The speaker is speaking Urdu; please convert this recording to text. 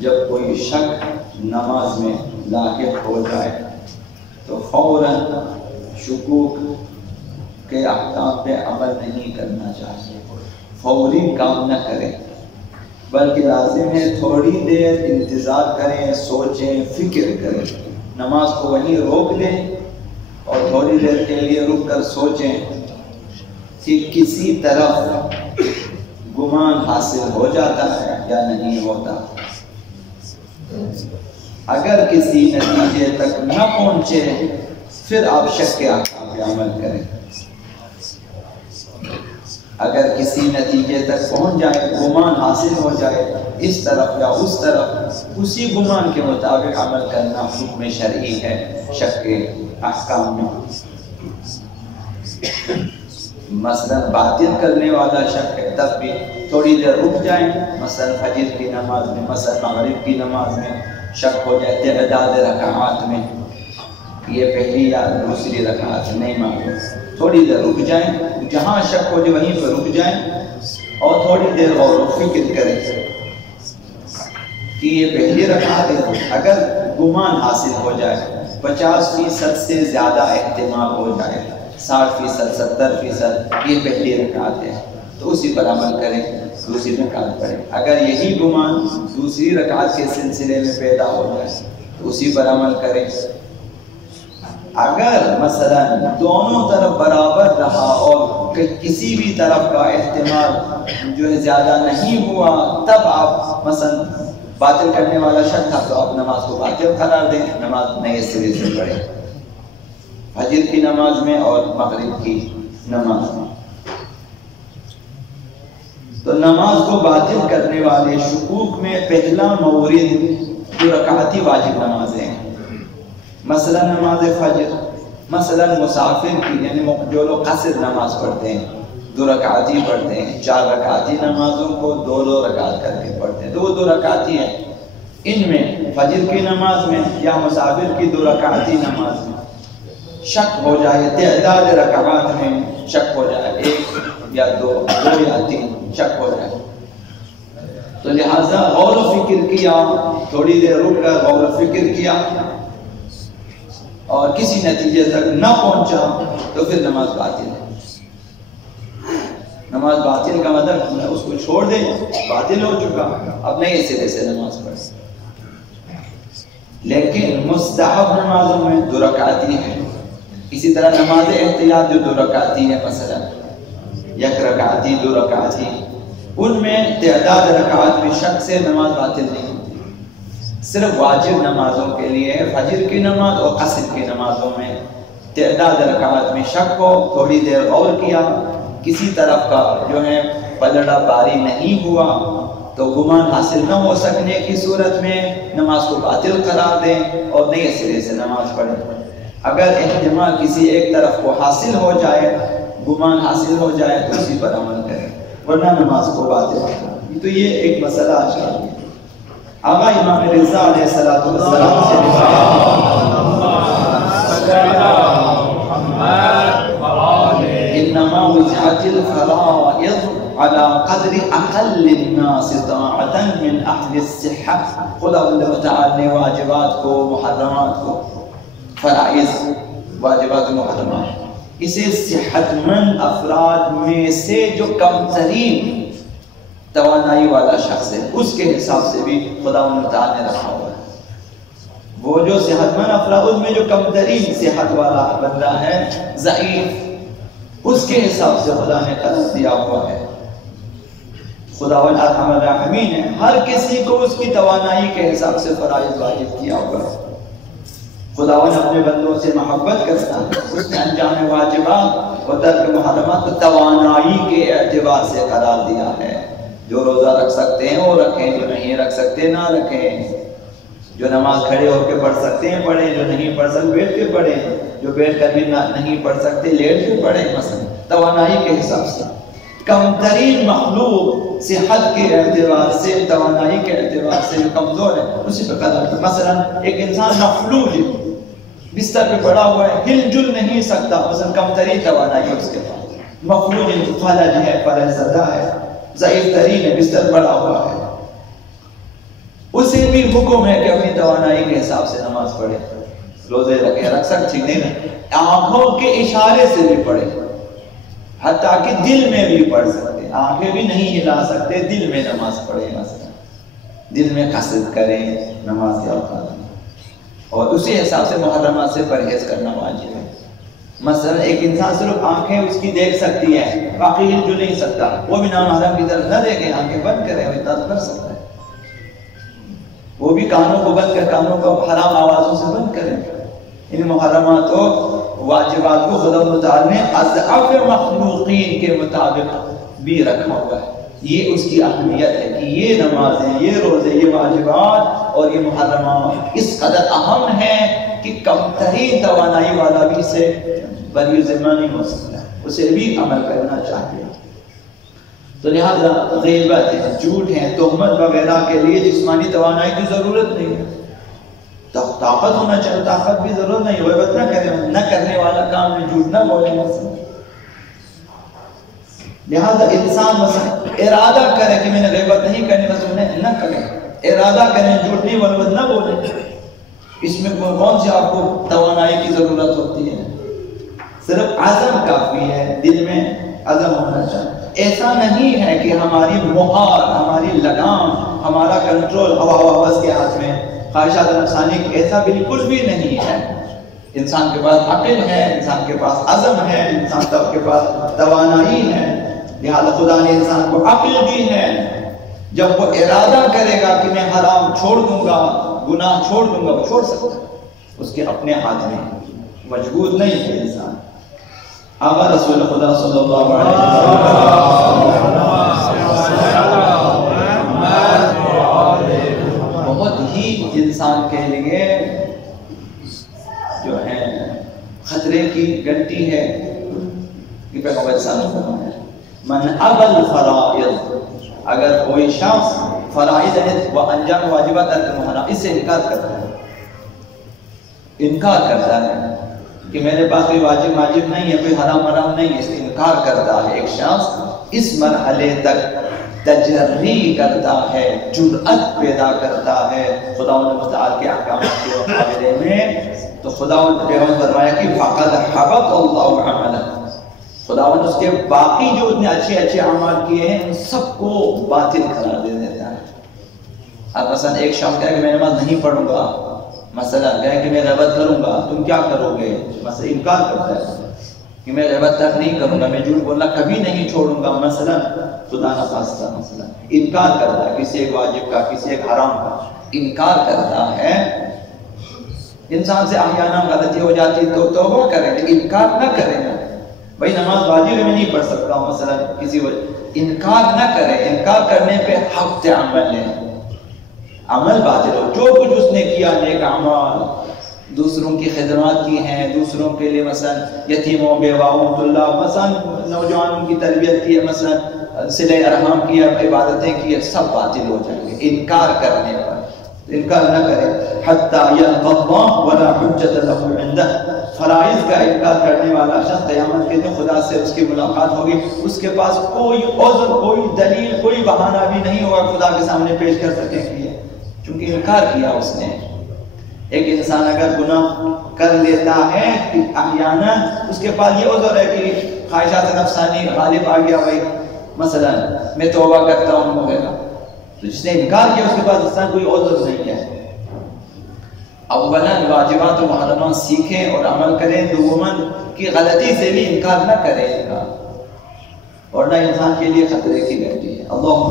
جب کوئی شک نماز میں لاحق ہو جائے تو فوراً شکوک کے احکام پہ عمل نہیں کرنا چاہیے، فوری کام نہ کریں، بلکہ لازم ہے تھوڑی دیر انتظار کریں، سوچیں، فکر کریں، نماز کو وہیں روک دیں اور تھوڑی دیر کے لیے رک کر سوچیں کہ کسی طرف گمان حاصل ہو جاتا ہے یا نہیں ہوتا۔ اگر کسی نتیجے تک نہ پہنچے پھر آپ شک کے احکام پہ عمل کریں، اگر کسی نتیجے تک پہنچ جائے، گمان حاصل ہو جائے اس طرف یا اس طرف، اسی گمان کے مطابق عمل کرنا حکم شرعی ہے شک کے احکام میں۔ مثلا باطل کرنے والا شک ہے تب بھی تھوڑی دیر رک جائیں، مثلا فجر کی نماز میں، مثلا مغرب کی نماز میں شک ہو جائے تعداد رکعات میں، یہ پہلی یا دوسری رکعت نہیں معلوم، تھوڑی دیر رک جائیں، جہاں شک ہو جائے وہیں پر رک جائیں اور تھوڑی دیر غور و فکر کریں کہ یہ پہلی رکعت ہے۔ اگر گمان حاصل ہو جائے، 50% سے زیادہ احتمال ہو جائے، 60%، 70% یہ پہلی رکعت ہے تو اسی پر عمل کریں، دوسری رکعت پڑھیں۔ اگر یہی گمان دوسری رکعت کے سلسلے میں پیدا ہو جائے تو اسی پر عمل کریں۔ اگر مثلا دونوں طرف برابر رہا اور کسی بھی طرف کا احتمال جو ہے زیادہ نہیں ہوا، تب آپ مثلا باطل کرنے والا شک تھا تو آپ نماز کو باطل قرار دیں، نماز نئے سرے سے پڑھیں، فجر کی نماز میں اور مغرب کی نماز میں۔ تو نماز کو باطل کرنے والے شکوک میں پہلا مورد جو رکعتی واجب نمازیں ہیں، مثلا نماز فجر، مثلا مسافر کی یعنی جو لوگ قصر نماز پڑھتے ہیں، 2 رکعتی پڑھتے ہیں، 4 رکعتی نمازوں کو 2 رکعت کر کے پڑھتے ہیں تو وہ 2 رکعتی ہیں۔ ان میں فجر کی نماز میں یا مسافر کی 2 رکعتی نماز میں شک ہو جائے، تعداد رکعات میں شک ہو جائے، 1 یا 2 یا 3 شک ہو جائے، تو لہٰذا غور و فکر کیا، تھوڑی دیر رک کر غور و فکر کیا اور کسی نتیجے تک نہ پہنچا تو پھر نماز باطل ہے۔ نماز باطل کا مطلب اس کو چھوڑ دیں، باطل ہو چکا، اب نئے سرے سے نماز پڑھیں۔ لیکن مستحب نمازوں میں 2 رکعتی ہے، اسی طرح نماز احتیاط جو 2 رکعتی ہے، مثلا 1 رکعتی 2 رکعتی، ان میں تعداد رکعات میں شک سے نماز باطل نہیں ہوتی۔ صرف واجب نمازوں کے لیے فجر کی نماز اور قصر کی نمازوں میں تعداد رکعات میں شک ہو، تھوڑی دیر غور کیا، کسی طرف کا جو ہے پلڑا باری نہیں ہوا تو گمان حاصل نہ ہو سکنے کی صورت میں نماز کو باطل قرار دیں اور نئے سرے سے نماز پڑھیں۔ اگر احتمال کسی ایک طرف کو حاصل ہو جائے، گمان حاصل ہو جائے تو اسی پر عمل کریں، ورنہ نماز کو باطل کریں۔ تو یہ ایک مسئلہ آج کا ہے۔ آقا امام رضا علیہ السلام سے انما وزعت الفرائض على قدر اقل الناس طاعة من اہل الصحة۔ خدا تعالی نے واجبات کو، محرمات کو، فرائض واجبات و محرمات، اسے صحت مند افراد میں سے جو کم ترین توانائی والا شخص ہے اس کے حساب سے بھی خدا تعالی نے رکھا ہوا ہے۔ وہ جو صحت مند افراد، اس میں جو کم ترین صحت والا بندہ ہے، ضعیف، اس کے حساب سے خدا نے قرار دیا ہوا ہے۔ خدا ارحم الراحمین ہے، ہر کسی کو اس کی توانائی کے حساب سے فرائض واجب کیا ہوا ہے۔ خداوند اپنے بندوں سے محبت کرتا ہے، اس نے انجام واجبات اور ترک محرمات کو توانائی کے اعتبار سے قرار دیا ہے۔ جو روزہ رکھ سکتے ہیں وہ رکھیں، جو نہیں رکھ سکتے نہ رکھیں، جو نماز کھڑے ہو کے پڑھ سکتے ہیں پڑھیں، جو نہیں پڑھ سکتے بیٹھ کے پڑھیں، جو بیٹھ کر بھی نہیں پڑھ سکتے لیٹ کے پڑھیں، مثلا توانائی کے حساب سے۔ کم ترین مخلوق صحت کے اعتبار سے، توانائی کے اعتبار سے جو کمزور ہے اسی پہ قدر ہے۔ مثلا ایک انسان مفلوج ہے، بستر پہ پڑا ہوا ہے، ہل جل نہیں سکتا، مثلا کم ترین توانائی ہے اس کے پاس، مفلوج ہے، فلج ہے، فلج زدہ ہے، ضعیف ترین ہے، بستر پڑا ہوا ہے، بھی حکم ہے کہ اپنی توانائی کے حساب سے نماز پڑھے، روزے رکھ سکتے نہیں، آنکھوں کے اشارے سے بھی پڑھے، حتیٰ کہ دل میں بھی پڑھ سکتے، آنکھیں بھی نہیں ہلا سکتے، دل میں نماز پڑھے، مثلا دل میں قصد کریں نماز کے اوقات میں، اور اسی حساب سے محرمات سے پرہیز کرنا واجب ہے۔ مثلا ایک انسان صرف آنکھیں اس کی دیکھ سکتی ہے، باقی ہل جل نہیں سکتا، وہ بھی نامحرم کی طرف نہ دیکھے، آنکھیں بند کرے، وہ اتنا تو کر سکتا ہے۔ وہ بھی کانوں کو بند کر، کانوں کو حرام آوازوں سے بند کرے۔ ان محرمات و واجبات کو خدا متعال نے اضعاف مخلوقین کے مطابق بھی رکھا ہوا ہے۔ یہ اس کی اہمیت ہے کہ یہ نمازیں، یہ روزے، یہ واجبات اور یہ محرمات اس قدر اہم ہیں کہ کم ترین توانائی والا بھی اسے بری ذمہ نہیں ہو سکتا، اسے بھی عمل کرنا چاہیے۔ تو لہذا غیبت ہے، جھوٹ ہے، تہمت وغیرہ کے لیے جسمانی توانائی کی ضرورت نہیں ہے، طاقت ہونا چاہیے، طاقت بھی ضرورت نہیں، غیبت نہ کرے، نہ کرنے والا کام میں جھوٹ نہ بولے مثلا۔ لہذا انسان مثلا ارادہ کرے کہ میں نے غیبت نہیں کرنی، بس انہیں نہ کرے، ارادہ کریں، جھوٹ نہیں بولے، نہ بولے، اس میں کون سی آپ کو توانائی کی ضرورت ہوتی ہے؟ صرف عزم کافی ہے، دل میں عزم ہونا چاہیے۔ ایسا نہیں ہے کہ ہماری مہار، ہماری لگام، ہمارا کنٹرول ہوا و ہوس کے ہاتھ میں، خواہشات نفسانی، ایسا بالکل بھی نہیں ہے۔ انسان کے پاس عقل ہے، انسان کے پاس عزم ہے، انسان کے پاس توانائی ہے، لہذا خدا نے انسان کو عقل دی ہے۔ جب وہ ارادہ کرے گا کہ میں حرام چھوڑ دوں گا، گناہ چھوڑ دوں گا، وہ چھوڑ سکتا ہے، اس کے اپنے ہاتھ میں، مجبور نہیں ہے انسان۔ آقا رسول خدا صلی اللہ علیہ وسلم بہت ہی انسان کے لیے جو ہے خطرے کی گھنٹی ہے کہ پیغمبر صلی اللہ علیہ وسلم ہے من ابل فرائض، اگر کوئی شخص فرائض و انجام واجبات محرمات اس سے انکار کرتا ہے، انکار کرتا ہے کہ میرے پاس کوئی واجب نہیں ہے، کوئی حرام نہیں ہے، اس سے انکار کرتا ہے ایک شخص، اس مرحلے تک تجری کرتا ہے، جرأت پیدا کرتا ہے خدا متعال کے احکامات کے مقابلے میں، تو خدا نے فرمایا کہ فقد حبط اللہ عملہ، خداوند اس کے باقی جو اتنے اچھے اچھے اعمال کیے ہیں ان سب کو باطل قرار دے دیتا ہے۔ اب مثلا ایک شخص کہے کہ میں نماز نہیں پڑھوں گا، مثلا کہے کہ میں غیبت کروں گا، تم کیا کرو گے؟ مثلا انکار کرتا ہے کہ میں غیبت تک نہیں کروں گا، میں جھوٹ بولنا کبھی نہیں چھوڑوں گا، مثلا خدا نخواستہ مثلا انکار کرتا ہے کسی ایک واجب کا، کسی ایک حرام کا انکار کرتا ہے۔ انسان سے احیانا غلطی ہو جاتی تو توبہ کرے، لیکن انکار نہ کرے نا، بھائی نماز واجب ہے میں نہیں پڑھ سکتا ہوں مثلا کسی وجہ، انکار نہ کرے، انکار کرنے پہ حق عمل ہے، عمل باطل ہو، جو کچھ اس نے کیا نیک اعمال، دوسروں کی خدمات کی ہیں، دوسروں کے لیے مثلا یتیموں بیواؤں طلاب، مثلا نوجوانوں کی تربیت کی ہے، مثلا صلہ ارحام کی ہے، عبادتیں کی ہے، سب باطل ہو جائیں گے انکار کرنے پر۔ انکار نہ کرے حتیٰ یلقی اللہ ولا حجۃ له عنده، فرائض کا انکار کرنے والا شخص قیامت کے دن خدا سے اس کی ملاقات ہوگی، اس کے پاس کوئی عذر، کوئی دلیل، کوئی بہانہ بھی نہیں ہوگا خدا کے سامنے پیش کر سکے کہ چونکہ انکار کیا اس نے۔ ایک انسان اگر گناہ کر لیتا ہے احیانا، اس کے پاس یہ عذر ہے کہ خواہشات نفسانی غالب آ گیا، بھائی مثلا میں توبہ کرتا ہوں وغیرہ، تو جس نے انکار کیا اس کے پاس اس طرح کوئی عذر نہیں ہے۔ اولاً واجبات و محرمات سیکھیں اور عمل کریں، دوماً کی غلطی سے بھی انکار نہ کریں، اور نہ انسان کے لیے خطرے کی گھنٹی ہے۔ اللہ